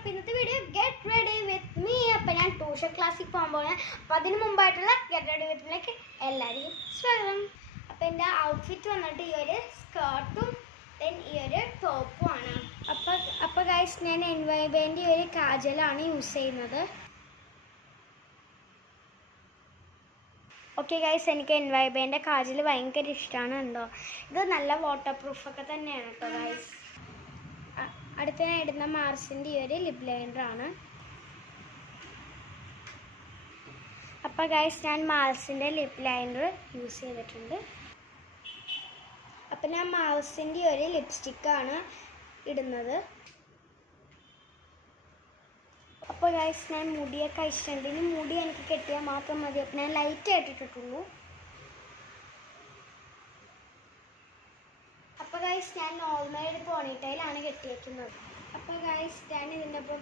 അപ്പോൾ ഇന്നത്തെ video get ready with me. അപ്പോൾ ഞാൻ ട്യൂഷൻ ക്ലാസ്സിൽ പോകാൻ പോകുന്നത്. അപ്പോൾ അതിന് മുമ്പായിട്ടുള്ള ഗെറ്റ് റെഡി വിത്ത് മീക്ക് എല്ലാവരെയും സ്വാഗതം. അപ്പോൾ എൻ്റെ ഔട്ട്ഫിറ്റ് വന്നിട്ട് ഈ ഒരു സ്കേർട്ടും ഈ ഒരു ടോപ്പുമാണ്. അപ്പോൾ ഗൈസ് ഞാൻ എൻവൈബേൻ്റെ ഈ ഒരു കാജലാണ് യൂസ് ചെയ്യുന്നത്. ഓക്കെ ഗൈസ്, എനിക്ക് എൻവൈബേൻ്റെ കാജൽ ഭയങ്കര ഇഷ്ടമാണ്. ഉണ്ടോ, ഇത് നല്ല വാട്ടർ പ്രൂഫൊക്കെ തന്നെയാണ് കേട്ടോ ഗൈസ്. അടുത്ത ഞാൻ ഇടുന്ന മാർസിൻ്റെ ഈ ഒരു ലിപ് ലൈനറാണ്. അപ്പോൾ ഗൈസ് ഞാൻ മാർസിൻ്റെ ലിപ് ലൈനർ യൂസ് ചെയ്തിട്ടുണ്ട്. അപ്പം ഞാൻ മാർസിൻ്റെ ഒരു ലിപ്സ്റ്റിക്കാണ് ഇടുന്നത്. അപ്പോൾ ഗൈസ് ഞാൻ മുടിയൊക്കെ അയച്ചിട്ടുണ്ട്. ഇനി മുടി എനിക്ക് കെട്ടിയാൽ മാത്രം മതി. അപ്പം ഞാൻ ലൈറ്റ് ആയിട്ടിട്ടുള്ളൂ. അപ്പോൾ ഗൈസ് ഞാൻ നോർമൽ ഒരു പോണിറ്റയിലാണ് കെട്ടിയേക്കുന്നത്. അപ്പോൾ ഗൈസ് ഞാൻ ഇതിൻ്റെ ഒപ്പം